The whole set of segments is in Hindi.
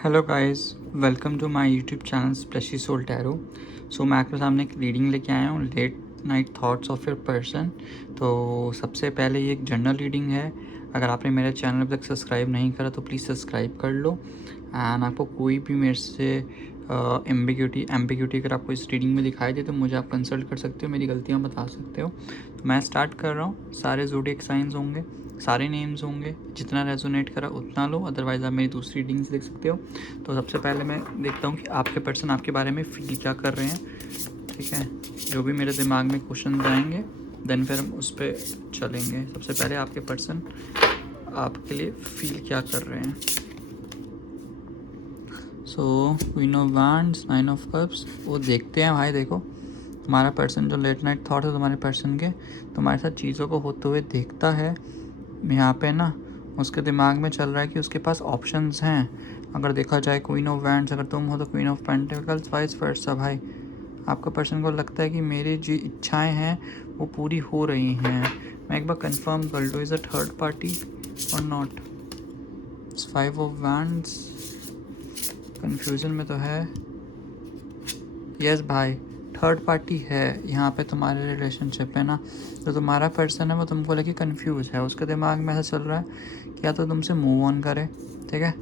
Hello guys, welcome to my YouTube channel Splashy Soul Tarot. So मैं आपके सामने एक रीडिंग लेके आया हूँ, late night thoughts of your person. तो सबसे पहले ये एक जनरल रीडिंग है। अगर आपने मेरे चैनल अभी तक सब्सक्राइब नहीं करा तो प्लीज़ सब्सक्राइब कर लो। एंड आपको कोई भी मेरे से एम्बिग्यूटी अगर आपको इस रीडिंग में दिखाई दे तो मुझे आप कंसल्ट कर सकते हो, मेरी गलतियाँ बता सकते हो। तो मैं स्टार्ट कर रहा हूँ। सारे ज़ोडिएक साइंस होंगे, सारे नेम्स होंगे, जितना रेजोनेट करा उतना लो, अदरवाइज़ आप मेरी दूसरी रीडिंग्स देख सकते हो। तो सबसे पहले मैं देखता हूँ कि आपके पर्सन आपके बारे में फील क्या कर रहे हैं। ठीक है, जो भी मेरे दिमाग में क्वेश्चन आएंगे देन फिर हम उस पर चलेंगे। सबसे पहले आपके पर्सन आपके लिए फील क्या कर रहे हैं। सो queen of wands, nine of cups. वो देखते हैं भाई, देखो तुम्हारा पर्सन जो लेट नाइट थॉट है तुम्हारे पर्सन के, तुम्हारे साथ चीज़ों को होते हुए देखता है। यहाँ पे ना उसके दिमाग में चल रहा है कि उसके पास ऑप्शंस हैं। अगर देखा जाए क्वीन ऑफ वैंड्स अगर तुम हो तो queen of pentacles, vice versa. भाई आपका पर्सन को लगता है कि मेरी जो इच्छाएं हैं वो पूरी हो रही हैं। मैं एक बार कंफर्म कर लूँ, इज़ अ थर्ड पार्टी और not. Five of wands confusion में तो है। यस भाई, थर्ड पार्टी है यहाँ पे तुम्हारे रिलेशनशिप में ना। तो तुम्हारा पर्सन है वो तुमको लेके कंफ्यूज है। उसके दिमाग में ऐसा चल रहा है कि या तो तुमसे मूव ऑन करे, ठीक है,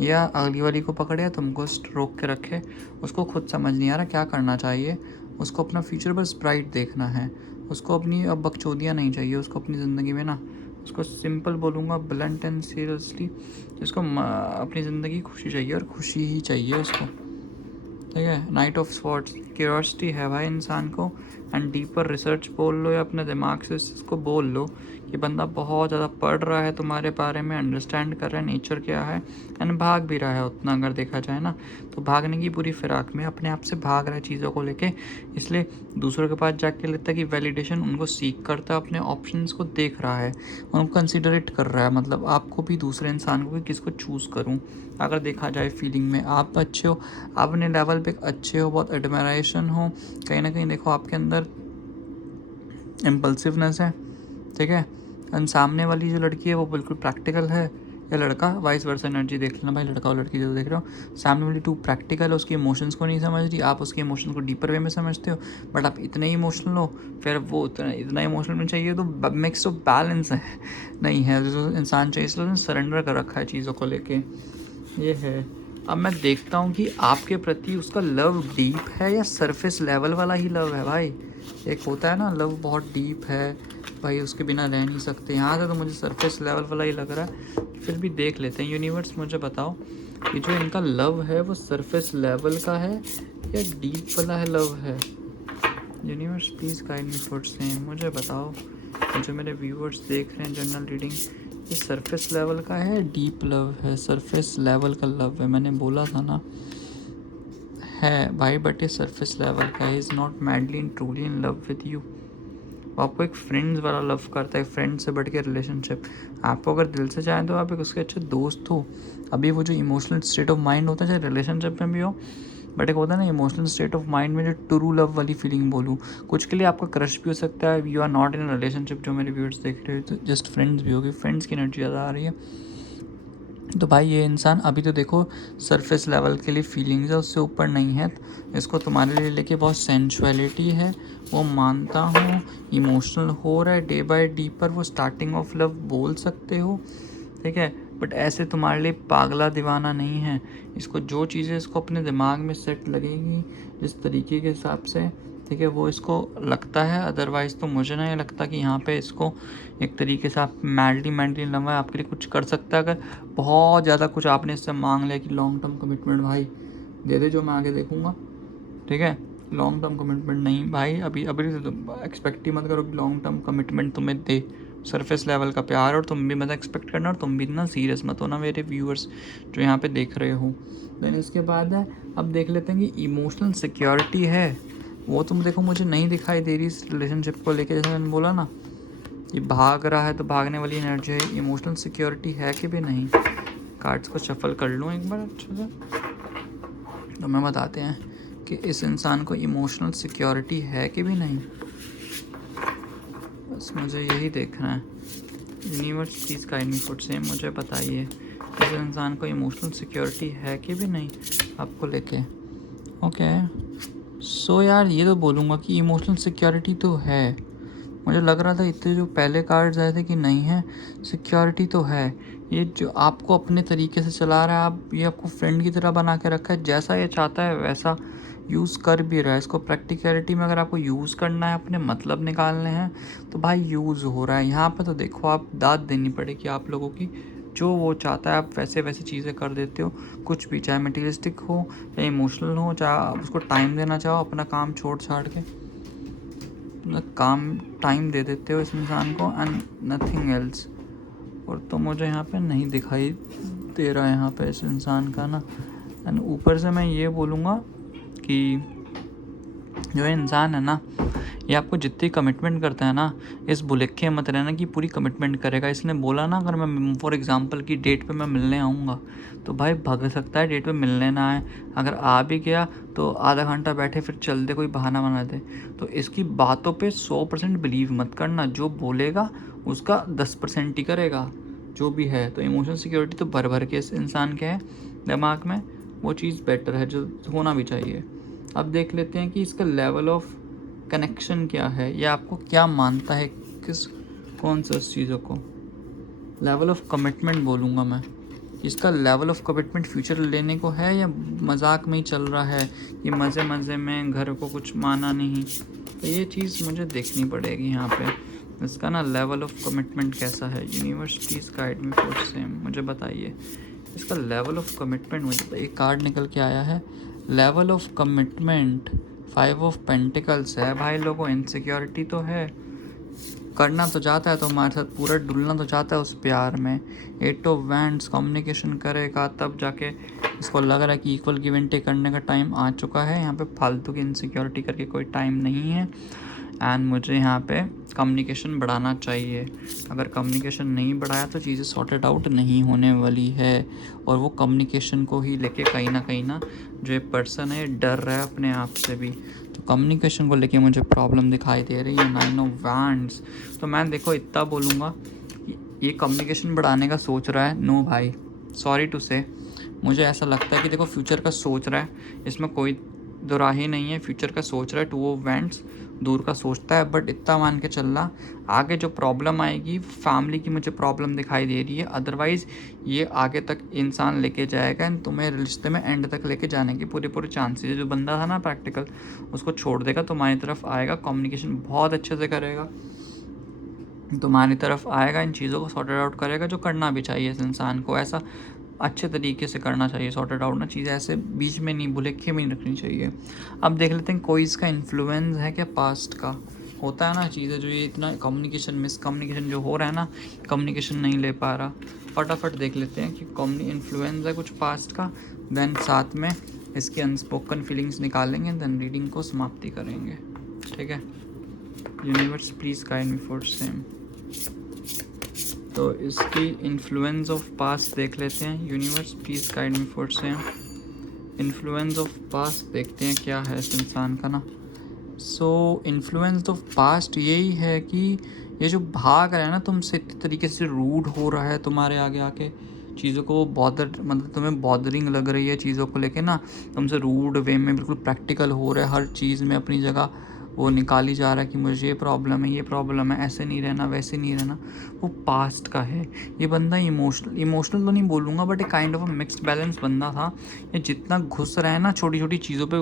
या अगली वाली को पकड़े या तुमको रोक के रखे। उसको खुद समझ नहीं आ रहा क्या करना चाहिए। उसको अपना फ्यूचर बस ब्राइट देखना है। उसको अपनी अब बकचोदियाँ नहीं चाहिए उसको अपनी ज़िंदगी में ना। उसको सिंपल बोलूँगा, ब्लंट एंड सीरियसली, जिसको अपनी ज़िंदगी खुशी चाहिए और खुशी ही चाहिए उसको। ठीक है, नाइट ऑफ स्वॉर्ड्स, क्यूरियोसिटी है भाई इंसान को। एंड डीपर रिसर्च बोल लो या अपने दिमाग से इसको बोल लो कि बंदा बहुत ज़्यादा पढ़ रहा है तुम्हारे बारे में, अंडरस्टैंड कर रहा है नेचर क्या है, एंड भाग भी रहा है उतना। अगर देखा जाए ना तो भागने की पूरी फिराक में अपने आप से भाग रहा है चीज़ों को लेके। इसलिए दूसरों के पास जाके लगता है कि वैलिडेशन उनको सीख करता है, अपने ऑप्शंस को देख रहा है, उनको कंसिडरेट कर रहा है। मतलब आपको भी दूसरे इंसान को भी किसको चूज़ करूँ। अगर देखा जाए फीलिंग में आप अच्छे हो, आप अपने लेवल पे अच्छे हो, बहुत एडमायरेशन हो, कहीं ना कहीं देखो आपके अंदर इम्पल्सिवनेस है। ठीक है, एंड सामने वाली जो लड़की है वो बिल्कुल प्रैक्टिकल है, या लड़का, वाइस वर्सा एनर्जी देख लेना भाई, लड़का और लड़की जो देख रहे हो। सामने वाली टू प्रैक्टिकल है, उसके इमोशंस को नहीं समझ रही, आप उसके इमोशंस को डीपर वे में समझते हो, बट आप इतने ही इमोशनल हो, फिर वो इतना इमोशनल में चाहिए तो मिक्स तो बैलेंस है नहीं है जो इंसान चाहिए, इसलिए उसने सरेंडर कर रखा है चीज़ों को लेके। ये है। अब मैं देखता हूँ कि आपके प्रति उसका लव डीप है या सरफेस लेवल वाला ही लव है भाई। एक होता है ना लव बहुत डीप है भाई, उसके बिना रह नहीं सकते। यहाँ से तो मुझे सरफेस लेवल वाला ही लग रहा है, फिर भी देख लेते हैं। यूनिवर्स मुझे बताओ कि जो इनका लव है वो सरफेस लेवल का है या डीप वाला है लव है। Universe please guide me for same, मुझे बताओ। जो मेरे व्यूअर्स देख रहे हैं जनरल रीडिंग, ये सरफेस लेवल का है, डीप लव है। सरफेस लेवल का लव है, मैंने बोला था ना है भाई, बट ये सरफेस लेवल का है। Is not madly in truly in love with you. वो आपको एक फ्रेंड्स वाला लव करता है, फ्रेंड से बढ़ के रिलेशनशिप। आपको अगर दिल से चाहें तो आप एक उसके अच्छे दोस्त हो। अभी वो जो इमोशनल स्टेट ऑफ माइंड होता है चाहे रिलेशनशिप में भी हो, बट एक होता है ना इमोशनल स्टेट ऑफ माइंड में जो ट्रू लव वाली फीलिंग बोलूँ, कुछ के लिए आपका क्रश भी हो सकता है। You are not in relationship, जो मेरे व्यूअर्स देख रहे हो तो जस्ट फ्रेंड्स भी होगी, फ्रेंड्स की एनर्जी ज़्यादा आ रही है। तो भाई ये इंसान अभी तो देखो सरफेस लेवल के लिए फीलिंग्स है, उससे ऊपर नहीं है। इसको तुम्हारे लिए लेके बहुत सेंसुअलिटी है, वो मानता हूँ। इमोशनल हो रहा है डे बाय डीपर, वो स्टार्टिंग ऑफ लव बोल सकते हो, ठीक है, बट ऐसे तुम्हारे लिए पागला दीवाना नहीं है। इसको जो चीज़ें इसको अपने दिमाग में सेट लगेगी जिस तरीके के हिसाब से, ठीक है, वो इसको लगता है। अदरवाइज़ तो मुझे नहीं लगता कि यहाँ पे इसको एक तरीके से आप मैंटली लंबा आपके लिए कुछ कर सकता है। अगर बहुत ज़्यादा कुछ आपने इससे मांग लिया कि लॉन्ग टर्म कमिटमेंट भाई दे दे जो मैं आगे देखूँगा, ठीक है, लॉन्ग टर्म कमिटमेंट नहीं भाई, अभी अभी एक्सपेक्ट ही मत करो कि लॉन्ग टर्म कमिटमेंट तुम्हें दे। सरफेस लेवल का प्यार, और तुम भी मत एक्सपेक्ट करना, और तुम भी इतना सीरियस मत होना मेरे व्यूअर्स जो यहाँ पे देख रहे हो। देन इसके बाद है, अब देख लेते हैं कि इमोशनल सिक्योरिटी है वो तुम देखो मुझे नहीं दिखाई दे रही इस रिलेशनशिप को लेके। जैसे मैंने बोला ना कि भाग रहा है तो भागने वाली एनर्जी है, इमोशनल सिक्योरिटी है कि भी नहीं। कार्ड्स को शफल कर लूँ एक बार अच्छे से, तो मैं बताते हैं कि इस इंसान को इमोशनल सिक्योरिटी है कि भी नहीं। बस मुझे यही देखना है। Universe please guide me for same, मुझे बताइए इस इंसान को इमोशनल सिक्योरिटी है कि भी नहीं आपको लेके। ओके सो यार ये तो बोलूँगा कि इमोशनल सिक्योरिटी तो है। मुझे लग रहा था इतने जो पहले कार्ड्स आए थे कि नहीं है, सिक्योरिटी तो है। ये जो आपको अपने तरीके से चला रहा है, आप ये आपको फ्रेंड की तरह बना के रखा है, जैसा ये चाहता है वैसा यूज़ कर भी रहा है। इसको प्रैक्टिकलिटी में अगर आपको यूज़ करना है, अपने मतलब निकालने हैं, तो भाई यूज़ हो रहा है। यहाँ पे तो देखो आप दाद देनी पड़ेगी आप लोगों की, जो वो चाहता है आप वैसे वैसे चीज़ें कर देते हो। कुछ भी, चाहे मटीरियलिस्टिक हो या इमोशनल हो, चाहे आप उसको टाइम देना चाहो, अपना काम छोड़ छाड़ के काम टाइम दे देते हो इस इंसान को एंड नथिंग एल्स। और तो मुझे यहाँ पे नहीं दिखाई दे रहा है यहाँ पे इस इंसान का ना। एंड ऊपर से मैं ये बोलूँगा कि जो इंसान है ना, ये आपको जितनी कमिटमेंट करता है ना, इस भुलेखे मत रहना कि पूरी कमिटमेंट करेगा। इसने बोला ना, अगर मैं फॉर एग्जांपल की डेट पे मैं मिलने आऊँगा, तो भाई भग सकता है डेट पे मिलने ना आए। अगर आ भी गया तो आधा घंटा बैठे फिर चल दे, कोई बहाना बना दे। तो इसकी बातों पे 100% बिलीव मत करना। जो बोलेगा उसका 10% ही करेगा जो भी है। तो इमोशनल सिक्योरिटी तो भर भर के इस इंसान के है दिमाग में, वो चीज़ बेटर है जो होना भी चाहिए। अब देख लेते हैं कि इसका लेवल ऑफ कनेक्शन क्या है, या आपको क्या मानता है किस कौन सा चीज़ों को। लेवल ऑफ कमिटमेंट बोलूँगा मैं, इसका लेवल ऑफ कमिटमेंट फ्यूचर लेने को है या मजाक में ही चल रहा है कि मज़े मज़े में घर को कुछ माना नहीं। तो ये चीज़ मुझे देखनी पड़ेगी यहाँ पे। इसका ना लेवल ऑफ कमिटमेंट कैसा है। Universe please guide me for same, मुझे बताइए इसका लेवल ऑफ कमिटमेंट। मुझे एक कार्ड निकल के आया है, level of commitment 5 of pentacles है। भाई लोगों इनसिक्योरिटी तो है, करना तो चाहता है, तो हमारे साथ पूरा डुलना तो चाहता है उस प्यार में। 8 ऑफ वैंड्स कम्युनिकेशन करेगा तब जाके इसको लग रहा है कि इक्वल गिव एंड टेक करने का टाइम आ चुका है। यहाँ पे फालतू की इनसिक्योरिटी करके कोई टाइम नहीं है। एंड मुझे यहाँ पे कम्युनिकेशन बढ़ाना चाहिए। अगर कम्युनिकेशन नहीं बढ़ाया तो चीज़ें सॉर्टेड आउट नहीं होने वाली है। और वो कम्युनिकेशन को ही लेके कहीं ना जो ये पर्सन है डर रहा है अपने आप से भी। तो कम्युनिकेशन को लेके मुझे प्रॉब्लम दिखाई दे रही है। 9 ऑफ वैंड्स। तो मैं देखो इतना बोलूँगा, ये कम्युनिकेशन बढ़ाने का सोच रहा है। नो भाई, सॉरी टू से, मुझे ऐसा लगता है कि देखो फ्यूचर का सोच रहा है, इसमें कोई दोराही नहीं है। फ्यूचर का सोच रहा है, 2 ऑफ वैंड्स दूर का सोचता है। बट इतना मान के चलना, आगे जो प्रॉब्लम आएगी फैमिली की मुझे प्रॉब्लम दिखाई दे रही है। अदरवाइज़ ये आगे तक इंसान लेके जाएगा एंड तुम्हें रिश्ते में एंड तक लेके जाने की पूरे चांसेस है। जो बंदा था ना प्रैक्टिकल, उसको छोड़ देगा, तुम्हारी तरफ आएगा, कम्युनिकेशन बहुत अच्छे से करेगा, तुम्हारी तरफ आएगा, इन चीज़ों को सॉर्टेड आउट करेगा, जो करना भी चाहिए इस इंसान को। ऐसा अच्छे तरीके से करना चाहिए सॉर्टेड आउट ना, चीज़ें ऐसे बीच में नहीं, भुलेखे में नहीं रखनी चाहिए। अब देख लेते हैं कोई इसका इन्फ्लुएंस है क्या पास्ट का। होता है ना चीज़ें, जो ये इतना कम्युनिकेशन मिसकम्युनिकेशन जो हो रहा है ना, कम्युनिकेशन नहीं ले पा रहा। फटाफट देख लेते हैं कि इन्फ्लुएंस है कुछ पास्ट का, देन साथ में इसकी अनस्पोकन फीलिंग्स निकालेंगे, देन रीडिंग को समाप्ति करेंगे। ठीक है, universe please guide me for same. तो इसकी इन्फ्लुएंस ऑफ पास्ट देख लेते हैं। Universe please guide me for same. Influence of past देखते हैं क्या है इस इंसान का ना। सो इन्फ्लुएंस ऑफ पास्ट यही है कि ये जो भाग रहा है ना तुमसे, इतने तरीके से रूड हो रहा है तुम्हारे आगे आके, चीज़ों को बॉदर, मतलब तुम्हें बॉदरिंग लग रही है चीज़ों को लेके ना, तुमसे रूड वे में बिल्कुल प्रैक्टिकल हो रहा है, हर चीज़ में अपनी जगह वो निकाली जा रहा है कि मुझे ये प्रॉब्लम है, ऐसे नहीं रहना, वैसे नहीं रहना। वो पास्ट का है। ये बंदा इमोशनल तो नहीं बोलूँगा, बट एक काइंड ऑफ मिक्स्ड बैलेंस बंदा था। ये जितना घुस रहा है ना, छोटी छोटी चीज़ों पे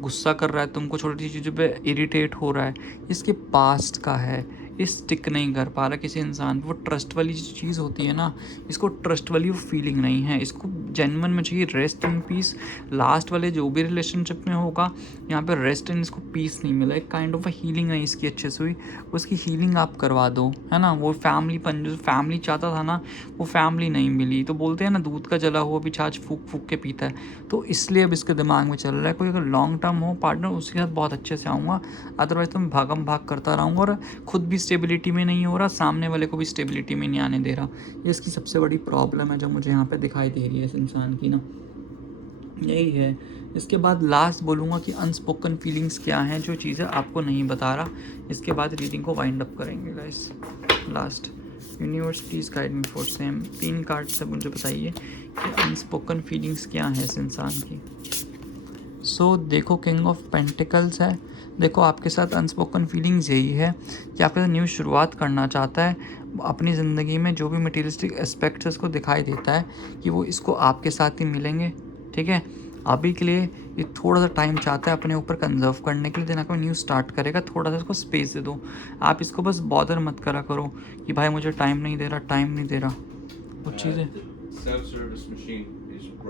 गुस्सा कर रहा है तुमको, छोटी छोटी चीज़ों पे इरिटेट हो रहा है, इसके पास्ट का है। ये स्टिक नहीं कर पा रहा किसी इंसान। वो ट्रस्ट वाली चीज़ होती है ना, इसको ट्रस्ट वाली वो फीलिंग नहीं है। इसको जेन्युइन में चाहिए रेस्ट एंड पीस। लास्ट वाले जो भी रिलेशनशिप में होगा, यहाँ पे रेस्ट एंड इसको पीस नहीं मिला। एक काइंड ऑफ हिलिंग नहीं इसकी अच्छे से हुई, उसकी हीलिंग आप करवा दो, है ना। वो जो फैमिली चाहता था ना, वो फैमिली नहीं मिली। तो बोलते हैं ना, दूध का जला हुआ भी छाछ फूक फूक के पीता है। तो इसलिए अब इसके दिमाग में चल रहा है, कोई अगर लॉन्ग टर्म हो पार्टनर, उसके साथ बहुत अच्छे से आऊँगा। अदरवाइज तो मैं भागम भाग करता रहूँगा और खुद भी स्टेबिलिटी में नहीं हो रहा, सामने वाले को भी स्टेबिलिटी में नहीं आने दे रहा। ये इसकी सबसे बड़ी प्रॉब्लम है जो मुझे यहाँ पे दिखाई दे रही है इस इंसान की ना, यही है। इसके बाद लास्ट बोलूँगा कि अनस्पोकन फीलिंग्स क्या हैं, जो चीज़ें आपको नहीं बता रहा। इसके बाद रीडिंग को वाइंड अप करेंगे guys. Last, universe please guide me for same. 3 card से मुझे बताइए कि अनस्पोकन फीलिंग्स क्या हैं इस इंसान की। सो देखो किंग ऑफ पेंटिकल्स है। देखो आपके साथ अनस्पोकन फीलिंग्स यही है कि आपके साथ न्यू शुरुआत करना चाहता है अपनी ज़िंदगी में। जो भी मटेरियलिस्टिक एस्पेक्ट्स है उसको दिखाई देता है कि वो इसको आपके साथ ही मिलेंगे, ठीक है। अभी के लिए ये थोड़ा सा टाइम चाहता है अपने ऊपर कंजर्व करने के लिए, देन आपको न्यू स्टार्ट करेगा। थोड़ा सा इसको स्पेस दे दो, आप इसको बस बॉदर मत करा करो कि भाई मुझे टाइम नहीं दे रहा, टाइम नहीं दे रहा, वो चीज़ें। Self-service machine is broken.